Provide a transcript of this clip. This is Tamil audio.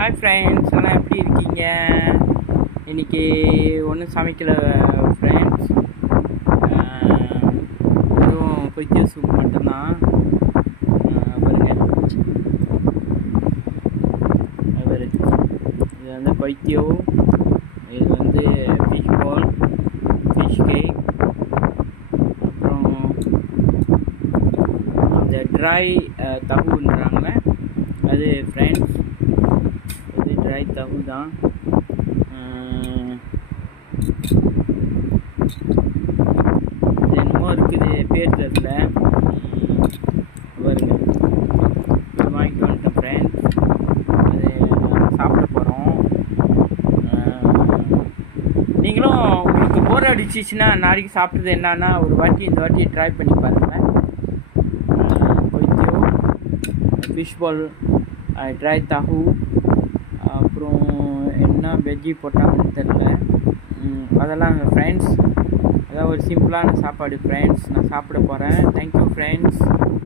ஹாய் ஃப்ரெண்ட்ஸ், எல்லாம் எப்படி இருக்கீங்க? இன்றைக்கி ஒன்றும் சமைக்கல ஃப்ரெண்ட்ஸ், வெறும் கொய்த்திய சூப் மட்டும்தான். பாருங்க, இது வந்து கொய்த்தியோ, இது வந்து ஃபிஷ் பால், ஃபிஷ் கேக், அப்புறம் அந்த ட்ரை தகுன்றாங்களே அது ஃப்ரெண்ட்ஸ், இது ட்ரை தகு தான். இது என்னமோ இருக்குது, பேர் தெரியல. பாருங்க, இது வாங்கிட்டு வந்துட்டேன் ஃப்ரெண்ட்ஸ். அது சாப்பிட போகிறோம். நீங்களும் உங்களுக்கு போர் அடிச்சிச்சுன்னா நாளைக்கு சாப்பிட்றது என்னன்னா ஒரு வாட்டி இந்த வாட்டி ட்ரை பண்ணி பாருங்கள். கொய்த்தியோ, ஃபிஷ் பால், ட்ரை தகு, அப்புறம் என்ன வெஜ்ஜி போட்டாங்கன்னு தெரில. அதெல்லாம் ஃப்ரெண்ட்ஸ், அதான் ஒரு சிம்பிளான சாப்பாடு ஃப்ரெண்ட்ஸ். நான் சாப்பிட போகிறேன். Thank you friends.